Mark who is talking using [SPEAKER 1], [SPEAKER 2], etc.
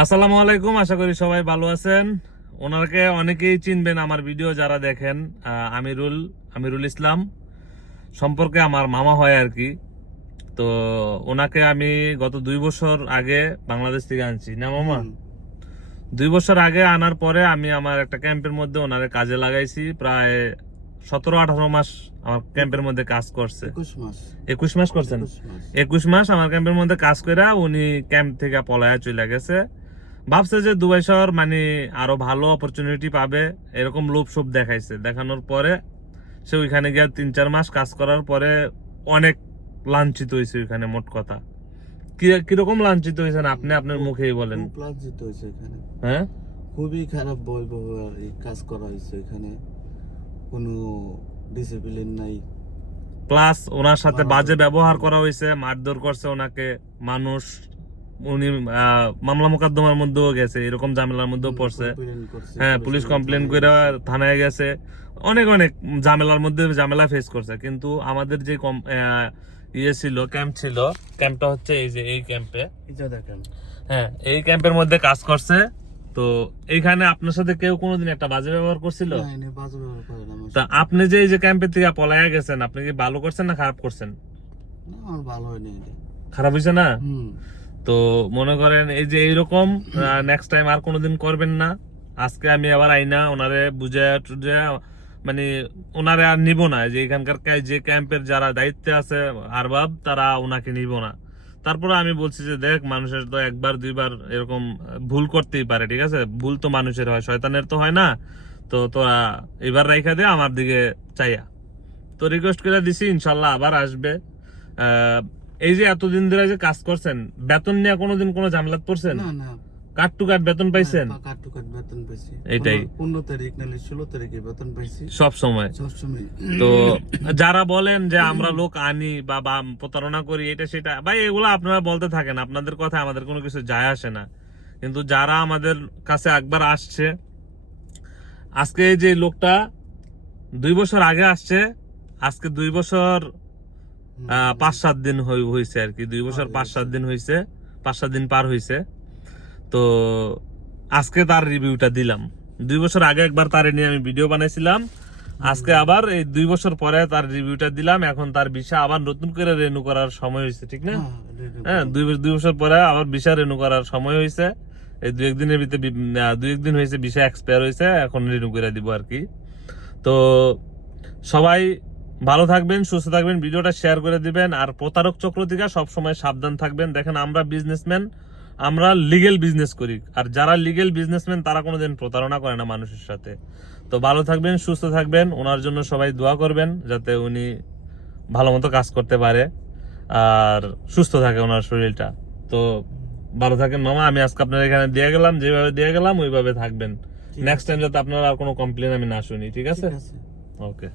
[SPEAKER 1] আসসালামু আলাইকুম আশা করি সবাই ভালো আছেন। ওনাকে অনেকেই চিনবেন আমার ভিডিও যারা দেখেন আমিরুল আমিরুল ইসলাম সম্পর্কে আমার মামা হয় আর কি। তো ওনাকে আমি গত দুই বছর আগে বাংলাদেশ থেকে আনছি না মামা? দুই বছর আগে আনার পরে আমি আমার একটা ক্যাম্পের মধ্যে ওনারে কাজে লাগাইছি প্রায় সতেরো আঠারো মাস আমার ক্যাম্পের মধ্যে কাজ করছে।
[SPEAKER 2] একুশ মাস।
[SPEAKER 1] করছেন?
[SPEAKER 2] একুশ মাস।
[SPEAKER 1] একুশ মাস আমার ক্যাম্পের মধ্যে কাজ করে উনি ক্যাম্প থেকে পলায়া চলে গেছে। ভাবছে যে দুবাই শহর মানে আরও ভালো অপরচুনিটি পাবে এরকম লোভ সব দেখাইছে। দেখানোর পরে সে ওইখানে গিয়ে তিন চার মাস কাজ করার পরে অনেক লাঞ্ছিত হয়েছে ওইখানে মোট কথা। কি- কীরকম লাঞ্ছিত হয়েছেন আপনি? আপনার মুখেই বলেন।
[SPEAKER 2] লাঞ্ছিত হয়েছে এখানে
[SPEAKER 1] হ্যাঁ?
[SPEAKER 2] খুবই খারাপ এই কাজ করা হয়েছে এখানে কোনো ডিসিপ্লিন নাই।
[SPEAKER 1] প্লাস ওনার সাথে বাজে ব্যবহার করা হয়েছে মারধর করছে ওনাকে মানুষ। উনি মামলা মোকদ্দমার মধ্যেও গেছে এরকম ঝামেলার মধ্যেও পড়ছে। হ্যাঁ পুলিশ কমপ্লেন করে থানায় গেছে। অনেক অনেক ঝামেলার মধ্যে ঝামেলা ফেস করছে। কিন্তু আমাদের যে কম- ইয়ে ছিল ক্যাম্প ছিল ক্যাম্পটা হচ্ছে এই যে এই ক্যাম্পে হ্যাঁ এই ক্যাম্পের মধ্যে কাজ করছে। তো এইখানে আপনার সাথে কেউ কোনোদিন একটা বাজে ব্যবহার করছিল? তা আপনি যে এই যে ক্যাম্পের থেকে পলায়া গেছেন আপনি কি ভালো করছেন না খারাপ করছেন?
[SPEAKER 2] ভালো হয়নি
[SPEAKER 1] খারাপ হয়েছে না?
[SPEAKER 2] হুম।
[SPEAKER 1] তো মনে করেন এই যে এইরকম নেক্সট টাইম আর কোনোদিন করবেন না। আজকে আমি আবার আইনা, ওনারে বুঝে টুঝে মানে ওনারে আর নিব না। যে এখানকার যে ক্যাম্পের যারা দায়িত্বে আছে আরবাব তারা ওনাকে নিব না। তারপরে আমি বলছি যে, দেখ, মানুষের তো একবার, দুইবার এরকম ভুল করতেই পারে, ঠিক আছে? ভুল তো মানুষের হয়, শয়তানের তো হয় না। তো তোরা এবার রাইখা দে, আমার দিকে চাইয়া। তো রিকোয়েস্ট করে দিছি, ইনশাল্লাহ আবার আসবে। এই যে এতদিন ধরে যে কাজ করছেন বেতন নিয়ে কোনোদিন কোনো ঝামেলাত পড়ছেন?
[SPEAKER 2] না না।
[SPEAKER 1] কাট টু কাট বেতন পাইছেন?
[SPEAKER 2] কাট টু কাট বেতন পাইছি।
[SPEAKER 1] এটাই।
[SPEAKER 2] পনেরো- পনেরো তারিখ নাহলে ষোলো তারিখে বেতন পাইছি।
[SPEAKER 1] সব সময়।
[SPEAKER 2] সবসময়।
[SPEAKER 1] তো যারা বলেন যে আমরা লোক আনি বা বা প্রতারণা করি এটা সেটা ভাই এগুলো আপনারা বলতে থাকেন আপনাদের কথা আমাদের কোনো কিছু যায় আসে না। কিন্তু যারা আমাদের কাছে একবার আসছে আজকে এই যে লোকটা দুই বছর আগে আসছে আজকে দুই বছর পাঁচ সাত দিন হই- হইছে আর কি। দুই বছর পাঁচ সাত দিন হইছে পাঁচ সাত দিন পার হইছে। তো আজকে তার রিভিউটা দিলাম। দুই বছর আগে একবার তার নিয়ে আমি ভিডিও বানাইছিলাম। আজকে আবার এই দুই বছর পরে তার রিভিউটা দিলাম। এখন তার ভিসা আবার নতুন করে রেনু করার সময় হয়েছে ঠিক না?
[SPEAKER 2] হ্যাঁ,
[SPEAKER 1] হ্যাঁ দুই বছর- দুই বছর পরে আবার ভিসা রেনু করার সময় হয়েছে এই দুই একদিনের ভিতরে দুই একদিন হয়েছে ভিসা এক্সপায়ার হয়েছে এখন রিনু করে দিব আর কি। তো সবাই ভালো থাকবেন সুস্থ থাকবেন ভিডিওটা শেয়ার করে দিবেন আর প্রতারক চক্র থেকে সবসময় সাবধান থাকবেন। দেখেন আমরা বিজনেসম্যান আমরা লিগেল বিজনেস করি আর যারা লিগেল বিজনেসম্যান তারা কোনোদিন প্রতারণা করে না মানুষের সাথে। তো ভালো থাকবেন সুস্থ থাকবেন ওনার জন্য সবাই দোয়া করবেন যাতে উনি ভালো মতো কাজ করতে পারে আর সুস্থ থাকে ওনার শরীরটা। তো ভালো থাকেন মামা আমি আজকে আপনার এখানে দিয়ে গেলাম যেভাবে দিয়ে গেলাম ওইভাবে থাকবেন। নেক্সট টাইম যাতে আপনার আর কোনো কমপ্লেন আমি না শুনি ঠিক আছে?
[SPEAKER 2] ওকে